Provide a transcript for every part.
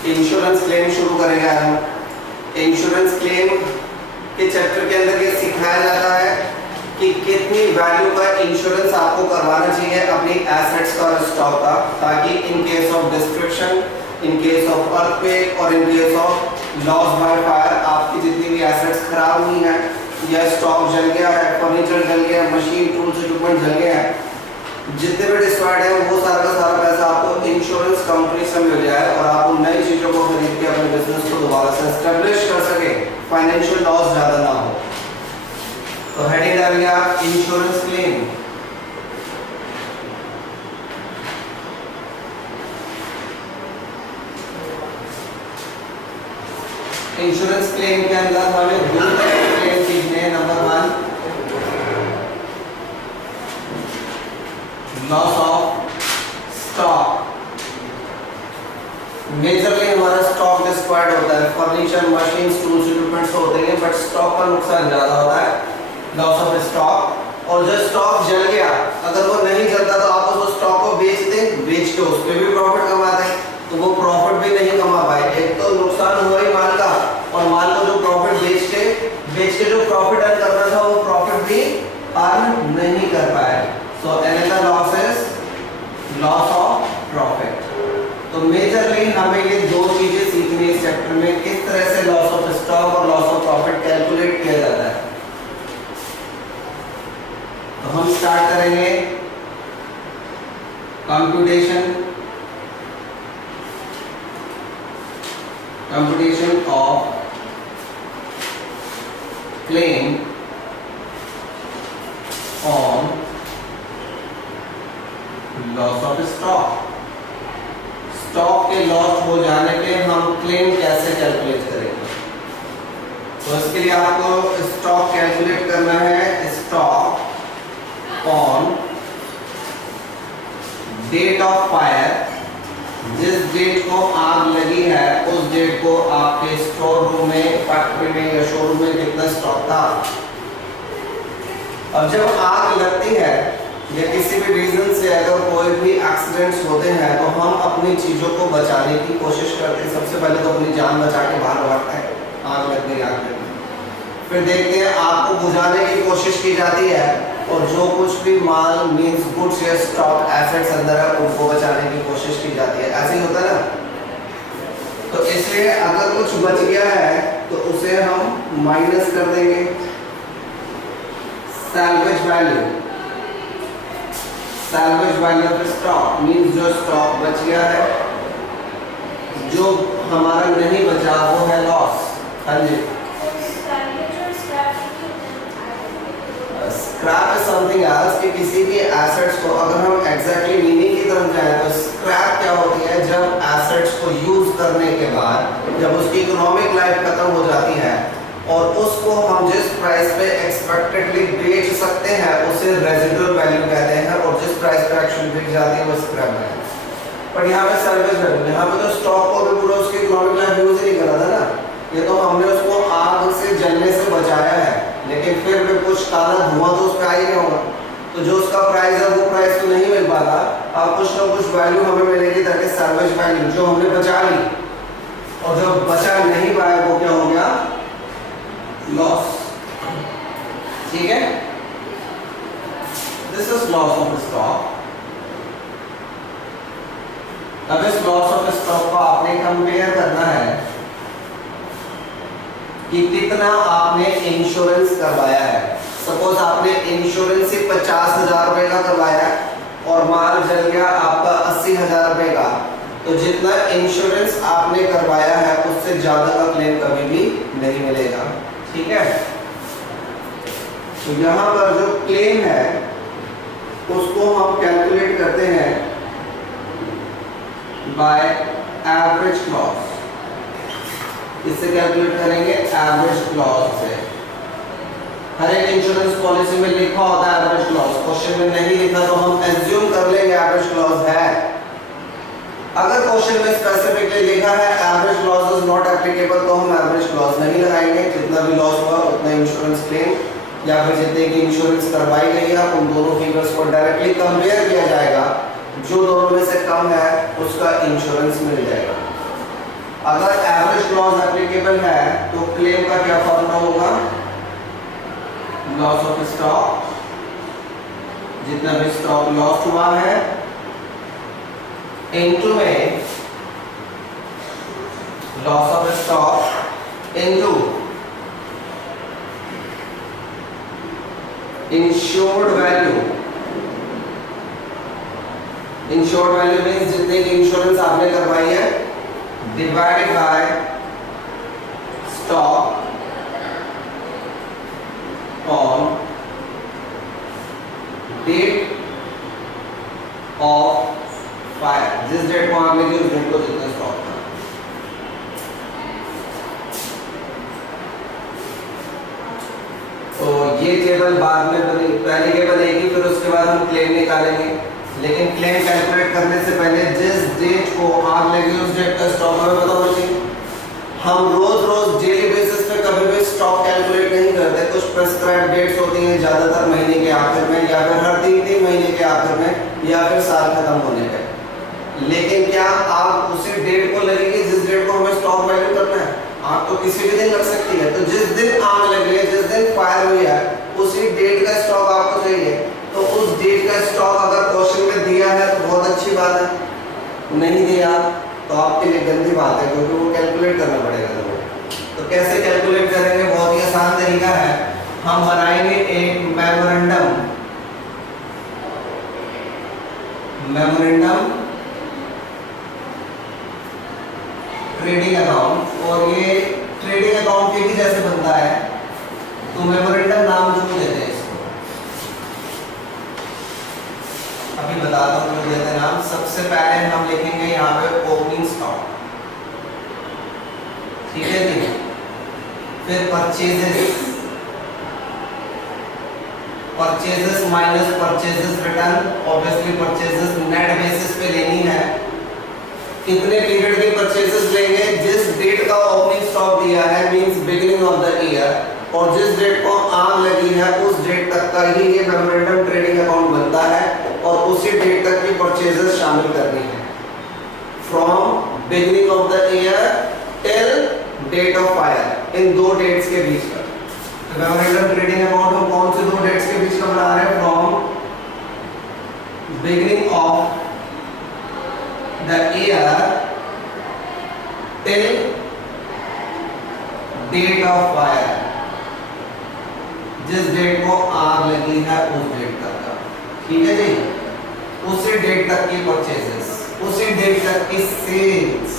Insurance claim शुरू करेंगे आज हम। इंश्योरेंस क्लेम के चैप्टर के अंदर ये सिखाया जाता है कि कितनी वैल्यू का इंश्योरेंस आपको करवाना चाहिए अपनी एसेट्स का और स्टॉक का, ताकि in case of destruction, in case of earthquake और in case of loss by fire आपकी जितनी भी एसेट्स खराब हुई हैं या स्टॉक जल गया है, फर्नीचर जल गया है, मशीन टूल्स इक्विपमेंट जल गया है, जितने भी डिस्ट्रॉयड है वो सारा का सारा पैसा आपको इंश्योरेंस कंपनी से मिल जाए और आप उन नई चीजों को खरीद के अपने बिजनेस को दोबारा से एस्टेब्लिश कर सके, फाइनेंशियल लॉस ज्यादा ना हो। तो हेडिंग डाल गया इंश्योरेंस क्लेम। इंश्योरेंस क्लेम के अंदर हमें दो तरह के क्लेम सीखने हैं। Number 1, loss of stock. Majorly हमारा स्टॉक डिस्ट्रॉयड होता है, फर्नीचर, मशीन्स, टूल्स, इक्विपमेंट्स होते हैं, बट स्टॉक का नुकसान ज्यादा होता है, लॉस ऑफ स्टॉक। और जो स्टॉक जल गया, अगर वो नहीं जलता तो आप उस स्टॉक को बेच दें, बेच के उस पे भी प्रॉफिट कमाते हैं, तो वो प्रॉफिट भी नहीं कमा पाए। एक तो नुकसान हुआ ही माल का, और माल को जो प्रॉफिट बेच के जो प्रॉफिट अर्न करना था वो प्रॉफिट भी अर्न नहीं कर पाए। So another loss is loss of profit. तो मेजरली हमें ये दो चीजें सीखनी है इस चैप्टर में, किस तरह से लॉस ऑफ स्टॉक और लॉस ऑफ प्रॉफिट कैलकुलेट किया जाता है। तो हम स्टार्ट करेंगे computation of claim on loss of stock. Stock के लॉस हो जाने पे हम क्लेम कैसे कैलकुलेट करेंगे। तो इसके लिए आपको स्टॉक कैलकुलेट करना है, stock on date of fire. जिस डेट को आग लगी है उस डेट को आपके स्टोर रूम में, फैक्ट्री में या शोरूम में कितना स्टॉक था। अब जब आग लगती है या किसी भी रीजन से अगर कोई भी एक्सीडेंट्स होते हैं तो हम अपनी चीजों को बचाने की कोशिश करते हैं। सबसे पहले तो अपनी जान बचा के बाहर भागते हैं, आग लग गई, आग लग गई। फिर देखते हैं आग को बुझाने की कोशिश की जाती है और जो कुछ भी माल मींस गुड्स या स्टॉक एसेट्स अंदर है उनको बचाने की कोशिश की जाती है। ऐसे ही होता है ना। तो इसलिए अगर कुछ बच गया है तो उसे हम माइनस कर देंगे salvage value. Salvage value of stock means जो स्टॉक बच गया है, जो हमारा नहीं बचा वो है लॉस। हाँ जी, स्क्रैप इज समथिंग एल्स कि किसी के एसेट्स को अगर हम एग्जैक्टली मीनिंग की तरफ जाएं तो स्क्रैप क्या होती है, जब एसेट्स को यूज करने के बाद जब उसकी इकोनॉमिक लाइफ खत्म हो जाती है और उसको हम जिस प्राइस पे एक्सपेक्टेडली बेच सकते हैं उसे रेजिडुअल वैल्यू कहते हैं, और जिस प्राइस पे एक्चुअली बिक जाती है वो स्क्रैप है। पर यहाँ पे सर्विस वैल्यू, यहाँ पे तो स्टॉक को भी पूरा उसकी इकोनॉमिक लाइफ यूज ही नहीं करा था ना, ये तो हमने उसको आग से जलने से बचाया है, लेकिन फिर भी कुछ काला धुआं तो उस पर आ ही नहीं होगा। तो जो उसका प्राइस है वो प्राइस तो नहीं मिल पाता, अब कुछ ना कुछ वैल्यू हमें मिलेगी, ताकि सर्विस वैल्यू जो हमने बचा ली और जो बचा नहीं पाया वो क्या हो गया, लॉस। ठीक है, this is loss of stock. अब इस लॉस ऑफ स्टॉक को आपने कंपेयर करना है कि कितना आपने इंश्योरेंस करवाया है। सपोज आपने इंश्योरेंस ही 50,000 रुपए का करवाया और माल जल गया आपका 80,000 रुपए का, तो जितना इंश्योरेंस आपने करवाया है उससे ज्यादा का क्लेम कभी भी नहीं मिलेगा। ठीक है, तो यहां पर जो क्लेम है उसको हम कैलकुलेट करते हैं बाय एवरेज लॉस। इससे कैलकुलेट करेंगे एवरेज लॉस से। हर एक इंश्योरेंस पॉलिसी में लिखा होता है एवरेज लॉस, क्वेश्चन में नहीं लिखा तो हम एज्यूम कर लेंगे एवरेज लॉस है। अगर क्वेश्चन में स्पेसिफिकली लिखा है average loss is not applicable तो हम एवरेज लॉस नहीं लगाएंगे। जितना भी लॉस हुआ उतना इंश्योरेंस क्लेम या फिर जितने की इंश्योरेंस करवाई गई है उन दोनों फिगर्स को डायरेक्टली कंपेयर किया जाएगा, जो दोनों में से कम है उसका इंश्योरेंस मिल जाएगा। अगर एवरेज क्लॉज एप्लीकेबल है तो क्लेम का क्या फॉर्मूला होगा, लॉस ऑफ स्टॉक, जितना भी स्टॉक लॉस हुआ है इनटू में loss of stock into insured value. Insured value means जितने की इंश्योरेंस आपने करवाई है divided by stock on date of fire. जिस डेट को आग लगी उस डेट को जितना स्टॉक था। तो ये टेबल बाद में बनी, पहले के बनेगी, फिर उसके बाद हम क्लेम निकालेंगे। लेकिन क्लेम कैलकुलेट करने से पहले जिस डेट को आग लगी उस डेट का स्टॉक हमें पता होना चाहिए। हम रोज रोज डेली बेसिस पे कभी भी स्टॉक कैलकुलेट नहीं करते। कुछ प्रेस्क्राइब डेट्स होती हैं ज्यादातर महीने के आखिर में, या फिर हर 3 महीने के आखिर में, या फिर साल खत्म होने पे। लेकिन क्या आग उसी डेट को लगेगी जिस डेट को हमें स्टॉक वैल्यू करना है? आग तो किसी भी दिन लग सकती है। तो जिस दिन आग लगी है, जिस दिन फायर हुई है, उसी डेट का स्टॉक आपको चाहिए। तो उस डेट का स्टॉक अगर क्वेश्चन में दिया है तो बहुत अच्छी बात है, नहीं दिया तो आपके लिए गंदी बात है, क्योंकि वो कैलकुलेट करना पड़ेगा। तो कैसे कैलकुलेट करेंगे? बहुत ही आसान तरीका है। हम बनाएंगे एक मेमोरेंडम ट्रेडिंग अकाउंट, और ये ट्रेडिंग अकाउंट के भी जैसे बनता है, तो मेमोरेंडम नाम जो देते हैं इसको, अभी बताता हूँ क्यों देते हैं नाम। सबसे पहले हम लिखेंगे यहाँ पे ओपनिंग स्टॉक, ठीक है जी। फिर purchases minus purchases return, obviously purchases net basis पे लेनी है। कितने पीरियड की परचेजेस लेंगे? जिस डेट का ओपनिंग स्टॉक दिया है means beginning of the year, और जिस डेट को आग लगी है उस डेट तक का ही ये मेमोरेंडम ट्रेडिंग अकाउंट बनता है, और उसी डेट तक की परचेजेस शामिल करनी है। From beginning of the year till date of fire, इन 2 डेट्स के बीच का। तो मेमोरेंडम ट्रेडिंग अकाउंट हम कौन से 2 डेट्स के बीच का बना रहे हैं? From beginning of the year till date of fire, जिस डेट को आग लगी है उस डेट तक का, ठीक है जी। उसी डेट तक की परचेजेस, उसी डेट तक की सेल्स।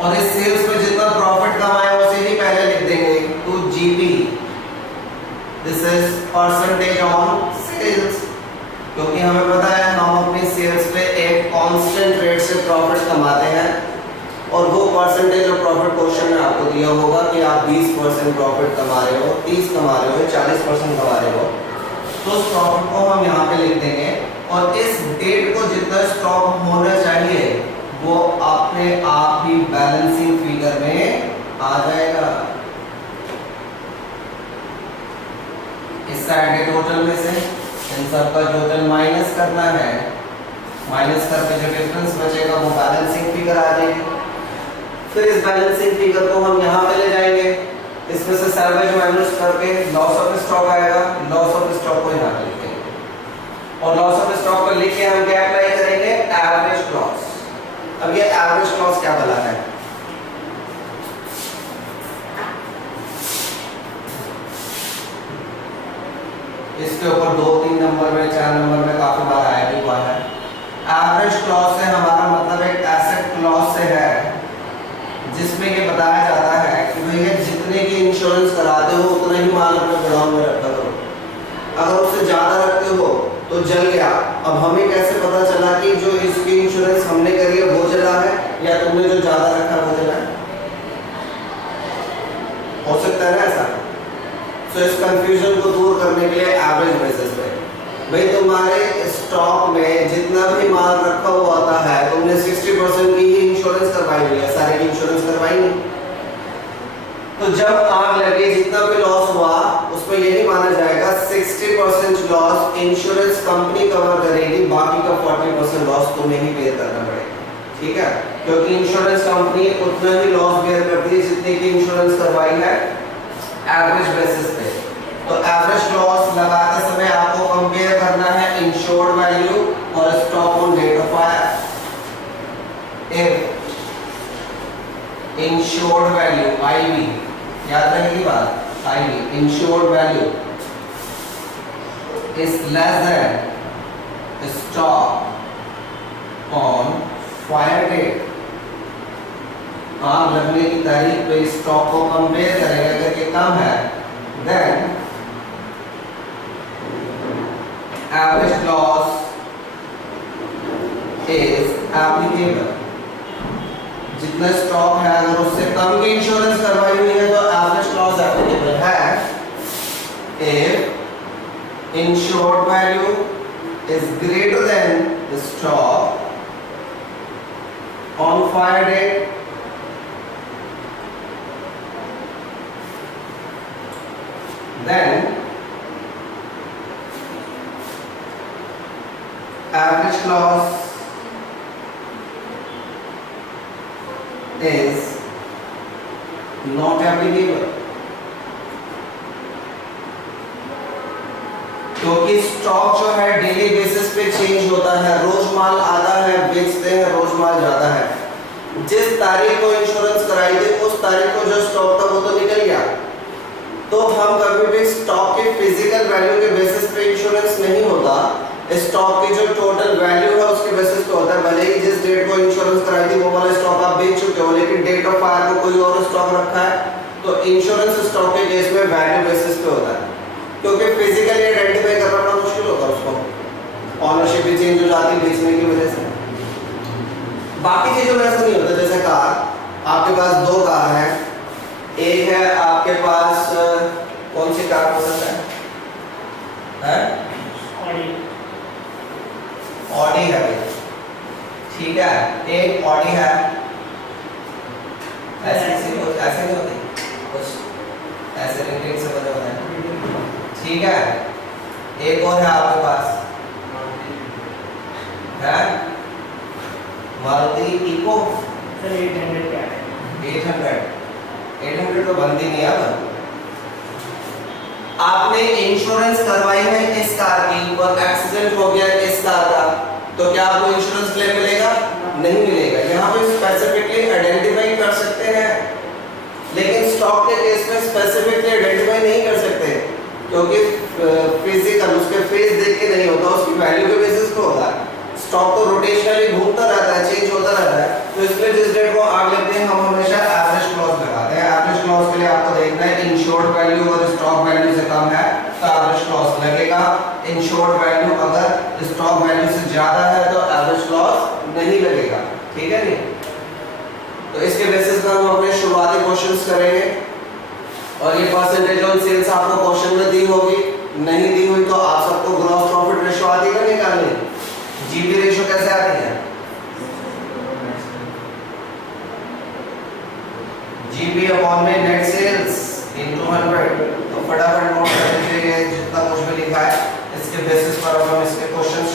और इस सेल्स में जितना प्रॉफिट कमाया उसे ही पहले लिख देंगे to GP, this is percentage on sales, क्योंकि हमें पता है हम अपनी सेल्स पे एक कांस्टेंट रेट से प्रॉफिट कमाते हैं, और वो परसेंटेज ऑफ प्रॉफिट क्वेश्चन में आपको दिया होगा कि आप 20% प्रॉफिट कमा रहे हो, 30 कमा रहे हो, 40% कमा रहे हो, तो उस प्रॉफिट को हम यहाँ पे लिख देंगे। और इस डेट को जितना स्टॉक होना चाहिए वो अपने आप ही बैलेंसिंग फिगर में आ जाएगा। इस साइड के टोटल में से इन सब का टोटल माइनस करना है, माइनस करके जो डिफरेंस बचेगा वो बैलेंसिंग फिगर आ जाएगी। फिर इस बैलेंसिंग फिगर को हम यहाँ पे ले जाएंगे, इसमें से सैल्वेज माइनस करके लॉस ऑफ स्टॉक आएगा, लॉस ऑफ स्टॉक को यहाँ पे लिखेंगे, और लॉस ऑफ स्टॉक को लिख के हम क्या अप्लाई करेंगे? Average loss. अब ये एवरेज लॉस क्या बना है? इसके ऊपर 2, 3 नंबर में, 4 नंबर में काफी बार आया भी हुआ है। एवरेज क्लॉज से हमारा मतलब एक एसेट क्लॉज से है, जिसमें ये बताया जाता है कि भैया जितने की इंश्योरेंस कराते हो उतना ही माल अपने गोडाउन में रखा करो। अगर उससे ज्यादा रखते हो तो जल गया। अब हमें कैसे पता चला कि जो इसकी इंश्योरेंस हमने करी है वो जला है, या तुमने जो ज्यादा रखा वो जला है? हो सकता है ना ऐसा। तो इस कंफ्यूजन को दूर करने के लिए एवरेज बेसिस पे भाई तुम्हारे स्टॉक में जितना भी माल रखा हुआ होता है तुमने 60% की ही इंश्योरेंस करवाई हुई है, सारे की इंश्योरेंस करवाई नहीं। तो जब आग लगे जितना भी लॉस हुआ उसमें यही माना जाएगा इंश्योरेंस कंपनी कवर करेगी, बाकी का 40% लॉस तुम्हें ही बेयर करना पड़ेगा, ठीक है? क्योंकि इंश्योरेंस कंपनी उतना ही लॉस बेयर करती है जितने की इंश्योरेंस करवाई है एवरेज बेसिस पे। तो एवरेज लॉस लगाते समय आपको कंपेयर करना है इंश्योर्ड वैल्यू और stock on date of fire. If insured value IV, याद रहेगी बात, IV insured value is less than stock on fire date, आग लगने की तारीख पे स्टॉक को कंपेयर करेगा, अगर ये कम है then average loss is applicable। जितना स्टॉक है अगर उससे कम की इंश्योरेंस करवाई हुई है तो एवरेज लॉस एप्लीकेबल है। if insured value is greater than the stock on fire date, then average loss is not applicable। क्योंकि स्टॉक जो है डेली बेसिस पे चेंज होता है, रोज माल आता है, बेचते हैं, रोज माल जाता है। जिस तारीख को इंश्योरेंस कराई थी उस तारीख को जो स्टॉक था वो तो निकल गया, तो हम कभी भी स्टॉक के फिजिकल वैल्यू के बेसिस पे इंश्योरेंस नहीं होता, स्टॉक की जो टोटल वैल्यू है उसके बेसिस पे होता है। भले ही जिस डेट को इंश्योरेंस कराई थी वो वाला स्टॉक आप बेच चुके हो, लेकिन डेट ऑफ फायर को कोई और स्टॉक रखा है, तो इंश्योरेंस स्टॉक के केस में वैल्यू बेसिस पे होता है, क्योंकि फिजिकली आइडेंटिफाई करना बड़ा मुश्किल होता है उसको, ऑनरशिप भी चेंज हो जाती है बेचने की वजह से। बाकी चीजों में ऐसा नहीं होता। जैसे कार, आपके पास दो कार हैं, एक है आपके पास कौन सी कार पसंद है? ऑडी है भाई, ठीक है, एक ऑडी है, ऐसे नहीं होती, कुछ ऐसे रिलेटेड से बता होता है, ठीक है। एक और है आपके पास है मारुति इको 800 क्या है? 800 तो बनती नहीं है। अब आपने इंश्योरेंस करवाई है इस कार की और एक्सीडेंट हो गया इस कार का, तो क्या आपको इंश्योरेंस क्लेम मिलेगा? नहीं मिलेगा। यहाँ पे स्पेसिफिकली आइडेंटिफाई कर सकते हैं, लेकिन स्टॉक के केस में स्पेसिफिकली आइडेंटिफाई नहीं कर सकते, क्योंकि फिजिकल उसके फेस देख के नहीं होता, उसकी वैल्यू के बेसिस पे होता है। स्टॉक तो रोटेशनली घूमता रहता है, चेंज होता रहता है, तो इसलिए जिस डेट को आग लगते हैं हम हमेशा एवरेज क्लॉज लगाते हैं। एवरेज क्लॉज के लिए आपको देखना है इंश्योर्ड वैल्यू और स्टॉक वैल्यू से कम है तो एवरेज क्लॉज लगेगा। इंश्योर्ड वैल्यू अगर स्टॉक वैल्यू से ज्यादा है तो एवरेज क्लॉज नहीं लगेगा, ठीक है नहीं। तो इसके बेसिस पर हम अपने शुरुआती क्वेश्चंस करेंगे, और ये परसेंटेज ऑन सेल्स आपको क्वेश्चन में दी होगी, नहीं दी हुई तो आप सबको ग्रॉस प्रॉफिट रेशियो आती है निकालने, जीपी रेशियो कैसे आती है? जीपी अपॉन में नेट सेल्स इनटू 100। तो फटाफट नोट कर लीजिए जितना कुछ भी लिखा है, इसके बेसिस पर हम इसके क्वेश्चंस